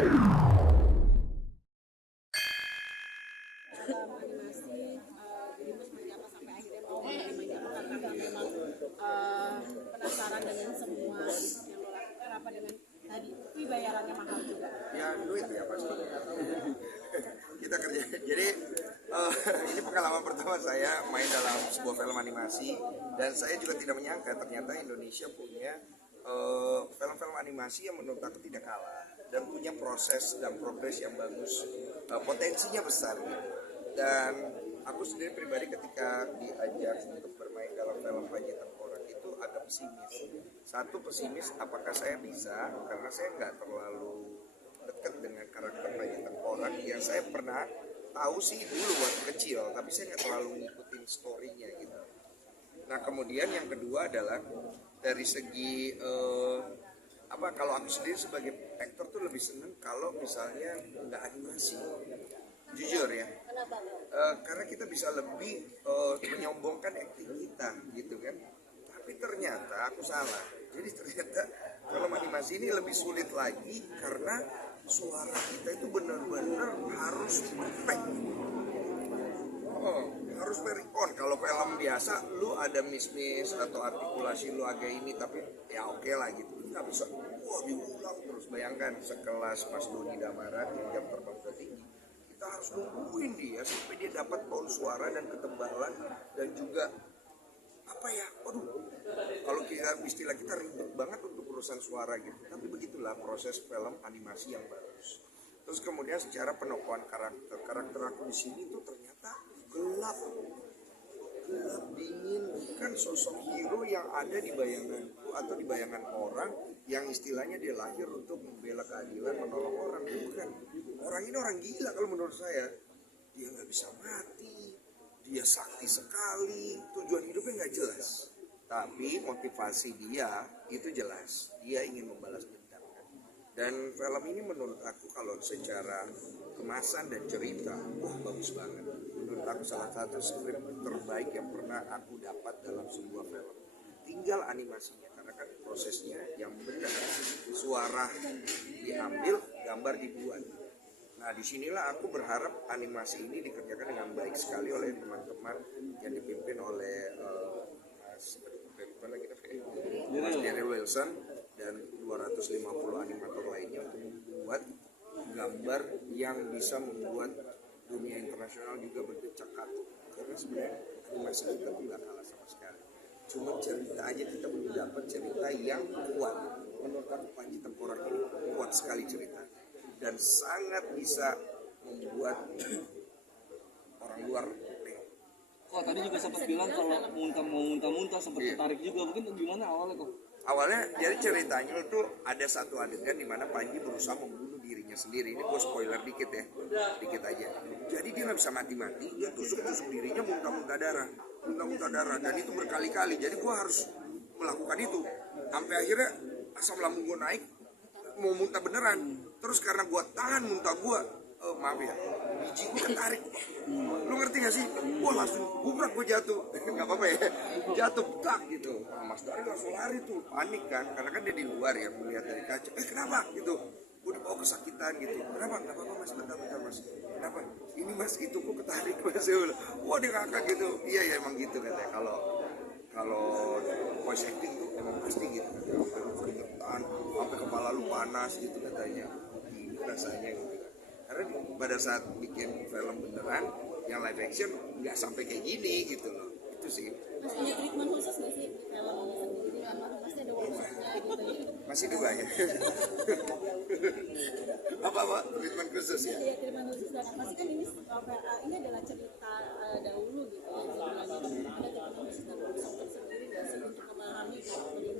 animasi dirimu seperti apa sampai akhirnya mau menerimanya, apakah memang penasaran dengan semua yang lo lakukan, apa dengan tadi tapi bayarannya mahal juga? Ya duit ya pasti. Kita kerja. Jadi ini pengalaman pertama saya main dalam sebuah film animasi, dan saya juga tidak menyangka ternyata Indonesia punya film-film animasi yang menurut aku tidak kalah dan punya proses dan progres yang bagus, potensinya besar gitu. Dan aku sendiri pribadi ketika diajak untuk bermain dalam film Panji Tengkorak itu agak pesimis. Satu, pesimis apakah saya bisa, karena saya nggak terlalu dekat dengan karakter Panji Tengkorak yang saya pernah tahu sih dulu waktu kecil, tapi saya nggak terlalu ngikutin story-nya gitu. Nah kemudian yang kedua adalah dari segi kalau aku sendiri sebagai aktor tuh lebih seneng kalau misalnya nggak animasi, jujur ya. Karena kita bisa lebih menyombongkan acting kita gitu kan. Tapi ternyata aku salah. Jadi ternyata film animasi ini lebih sulit lagi karena suara kita itu benar-benar harus perfect. Harus very on. Kalau film biasa lu ada miss-miss atau artikulasi lu agak ini, tapi ya oke lah gitu. Nggak bisa diulang terus. Bayangkan sekelas Mas Doni Damaran yang jam terbang tertinggi, kita harus nungguin dia sampai dia dapat tone suara dan ketebalan dan juga kalau istilah kita ribet banget untuk urusan suara gitu. Tapi begitulah proses film animasi yang bagus. Terus kemudian secara penokohan karakter aku di sini tuh ternyata gelap dingin, bukan sosok hero yang ada di bayanganku atau di bayangan orang yang istilahnya dia lahir untuk membela keadilan, menolong orang. Bukan, orang ini orang gila kalau menurut saya. Dia nggak bisa mati, dia sakti sekali, tujuan hidupnya nggak jelas, tapi motivasi dia itu jelas, dia ingin membalas dendam. Dan film ini menurut aku kalau secara kemasan dan cerita, bagus banget. Menurut aku salah satu skrip terbaik yang pernah aku dapat dalam sebuah film. Tinggal animasinya, karena kan prosesnya yang benar, suara diambil, gambar dibuat. Nah disinilah aku berharap animasi ini dikerjakan dengan baik sekali oleh teman-teman yang dipimpin oleh Mas Daryl Wilson dan 250 animator lainnya untuk membuat gambar yang bisa membuat dunia internasional juga berdecak kagum. Karena sebenarnya animasi kita tuh gak kalah sama sekali. Cuma cerita aja kita belum dapat cerita yang kuat. Menurut aku Panji Tengkorak ini kuat sekali cerita dan sangat bisa membuat orang luar tengok. Tadi juga sempat bilang kalau muntah-muntah sempat tertarik juga, mungkin gimana awalnya kok? Awalnya jadi ceritanya itu ada satu adegan di mana Panji berusaha membunuh dirinya sendiri. Ini gue spoiler dikit ya, dikit aja. Jadi dia nggak bisa mati-mati, dia tusuk-tusuk dirinya muntah-muntah darah, dan itu berkali-kali. Jadi gue harus melakukan itu sampai akhirnya asam lambung gue naik, mau muntah beneran. Terus karena gue tahan muntah gue, maaf ya, biji gue ketarik. Lu ngerti gak sih? Gue langsung gubrak, gue jatuh. Gak apa-apa ya, jatuh tak gitu. Nah, Mas Dari langsung lari tuh, panik kan, karena kan dia di luar ya, melihat dari kaca. Kenapa gitu? Gue dibawa kesakitan gitu. Kenapa? Gak apa-apa Mas, bentar Mas. Kenapa? Ini Mas, itu gue ketarik Mas. Wah dia ngakak gitu. Iya ya emang gitu katanya. Kalau voice acting tuh emang pasti gitu. Sampai keringetan, sampai kepala lu panas gitu katanya. Ini rasanya gitu. Karena pada saat bikin film beneran yang live action nggak sampai kayak gini gitu loh. Itu sih. Mas punya treatment khusus nggak sih di film ini sendiri? Karena pasti ada workshopnya gitu. Masih dua ya. apa treatment khusus ya? Iya, treatment khusus dan pasti kan ini adalah cerita dahulu gitu. Sebenarnya ada treatment khusus dan workshop tersendiri nggak sih untuk memahami film ini?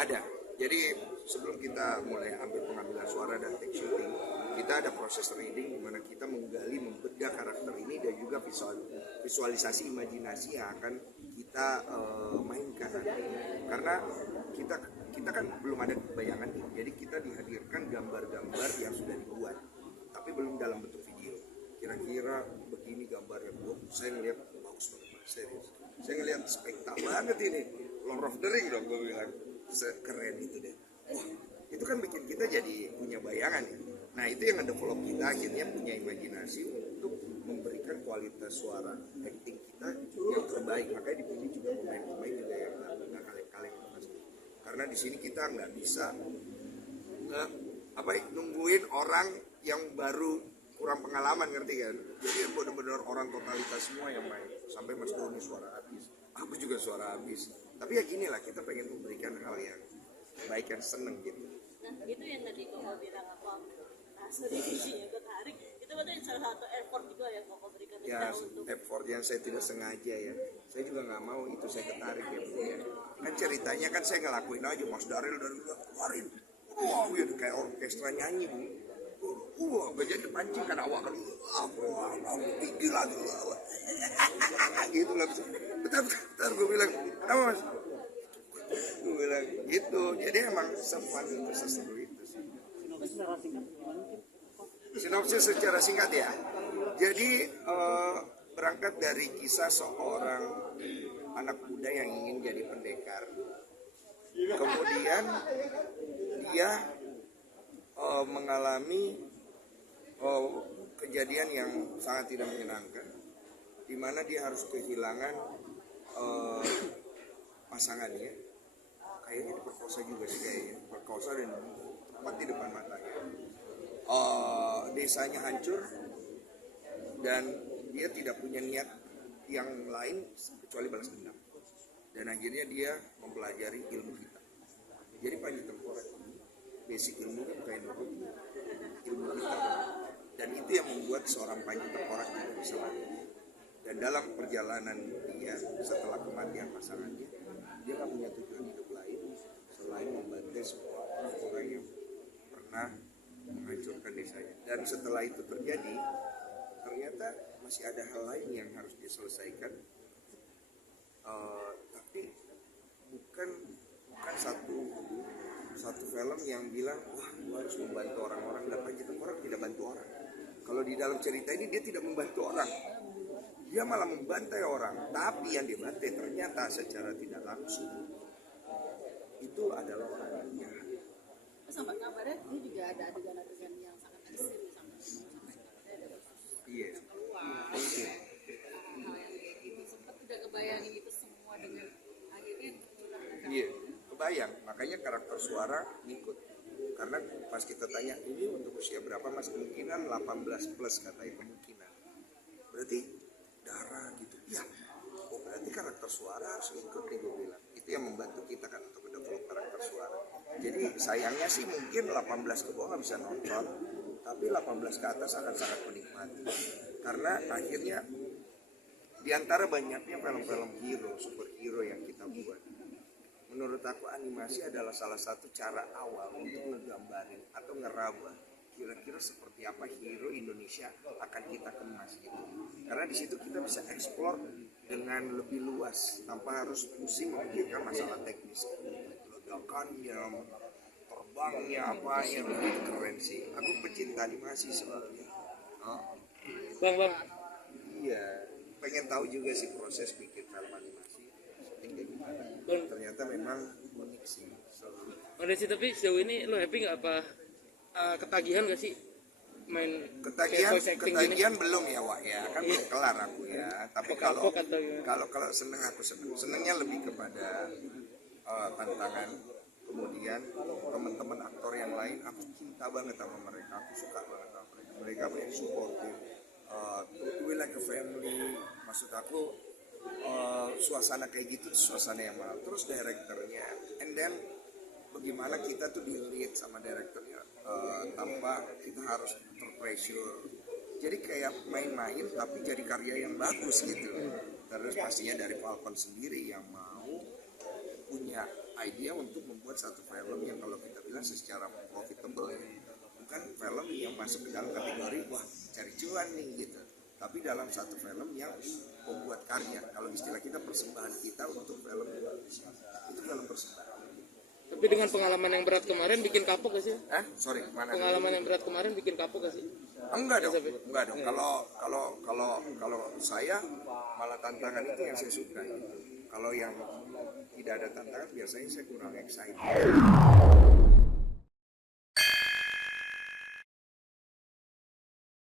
Ada. Jadi sebelum kita mulai ambil pengambilan suara dan take shooting, kita ada proses reading di mana kita menggali, membedah karakter ini dan juga visualisasi imajinasi yang akan kita mainkan. Karena kita kan belum ada bayangan, jadi kita dihadirkan gambar-gambar yang sudah dibuat, tapi belum dalam bentuk video. Kira-kira begini gambarnya, saya ngelihat bagus banget, serius. Saya ngelihat spektakuler banget ini, Lord of the Ring dong gue bilang. Sekeren itu deh. Wah, itu kan bikin kita jadi punya bayangan ya. Nah itu yang ngedevelop kita akhirnya punya imajinasi untuk memberikan kualitas suara acting kita yang terbaik. Makanya dipilih juga pemain-pemain juga yang nggak kaleng-kaleng pasti. Karena di sini kita nggak bisa nungguin orang yang baru kurang pengalaman, ngerti kan? Jadi benar-benar orang totalitas semua yang main. Sampai Mas Doni suara habis, aku juga suara habis. Tapi ya gini lah, kita pengen memberikan hal yang baik dan seneng gitu. Nah itu yang tadi Koko bilang apa strategi yang ketarik itu berarti salah satu effort juga yang Koko berikan Ya untuk effort yang saya tidak sengaja ya, saya juga nggak mau itu saya ketarik ya Bu ya. Kan ceritanya kan saya ngelakuin aja, Mas Daril dari keluarin, wah gitu kayak orkestra nyanyi Bu. Wah, jadi pancing kan awak kan, tinggi lagi, gitu lah. Bentar, gue bilang, apa Mas? Gue bilang gitu, jadi emang sempat itu seseru itu sih. Sinopsis secara singkat ya. Jadi berangkat dari kisah seorang anak muda yang ingin jadi pendekar. Kemudian dia mengalami kejadian yang sangat tidak menyenangkan, di mana dia harus kehilangan pasangannya. Kayaknya diperkosa juga sih kayaknya, perkosa dan tepat di depan matanya. Desanya hancur dan dia tidak punya niat yang lain kecuali balas dendam. Dan akhirnya dia mempelajari ilmu hitam. Jadi Panji Tengkorak basic ilmunya bukan ilmu hitam. Dan itu yang membuat seorang Panji Tengkorak tidak bisa mati. Dan dalam perjalanan dia setelah kematian pasangannya, dia nggak punya tujuan hidup lain selain membantai semua orang yang pernah menghancurkan desanya. Dan setelah itu terjadi, ternyata masih ada hal lain yang harus diselesaikan. Tapi bukan satu film yang bilang wah gue harus membantu orang-orang. Dan Panji Tengkorak tidak bantu orang. Kalau di dalam cerita ini dia tidak membantu orang, dia malah membantai orang. Tapi yang dibantai ternyata secara tidak langsung itu adalah orang yang jahat. sampai kabarnya ini juga ada adegan-adegan yang sangat ekstrim sampai Iya. keluar hal-hal yang kayak gitu sempat udah kebayangin itu semua dengan akhirnya Iya, kebayang. Makanya karakter suara ngikut. Karena pas kita tanya ini untuk usia berapa Mas, kemungkinan 18 plus katanya kemungkinan. Berarti darah gitu. Ya. Oh berarti karakter suara harus ikut nih gue bilang. Itu yang membantu kita kan untuk mendevelop karakter suara. Jadi sayangnya sih mungkin 18 ke bawah nggak bisa nonton, tapi 18 ke atas akan sangat menikmati. Karena akhirnya di antara banyaknya film-film hero, superhero yang kita buat, menurut aku animasi adalah salah satu cara awal untuk ngegambarin atau ngeraba kira-kira seperti apa hero Indonesia akan kita kemas gitu. Karena di situ kita bisa eksplor dengan lebih luas tanpa harus pusing memikirkan masalah teknis. Ledakannya, terbangnya, apanya begitu keren sih. Aku pecinta animasi soalnya. Bang. Iya, pengen tahu juga sih proses bikin film animasi. Tinggal gimana. Ternyata memang unik sih. Udah sih, tapi sejauh ini lo happy nggak apa ketagihan gak sih main Ketagihan belum ya Wak ya, kan belum kelar aku ya. Tapi kalau seneng aku senengnya lebih kepada tantangan. Kemudian teman-teman aktor yang lain aku cinta banget sama mereka, aku suka banget sama mereka banyak supportive. We like a family, maksud aku suasana kayak gitu, suasana yang mahal. Terus direkturnya, and then bagaimana kita tuh di lead sama direkturnya tanpa kita harus terpressure. Jadi kayak main-main tapi jadi karya yang bagus gitu. Terus pastinya dari Falcon sendiri yang mau punya ide untuk membuat satu film yang kalau kita bilang secara profitable ya. Bukan film yang masuk ke dalam kategori wah cari cuan nih gitu. Tapi dalam satu film yang membuat karya. Kalau istilah kita persembahan kita untuk film Indonesia. Itu film persembahan. Tapi dengan pengalaman yang berat kemarin bikin kapok gak sih? Sorry, mana? Pengalaman yang berat kemarin bikin kapok gak sih? Enggak dong. Kalau saya malah tantangan itu yang saya suka. Kalau yang tidak ada tantangan biasanya saya kurang excited.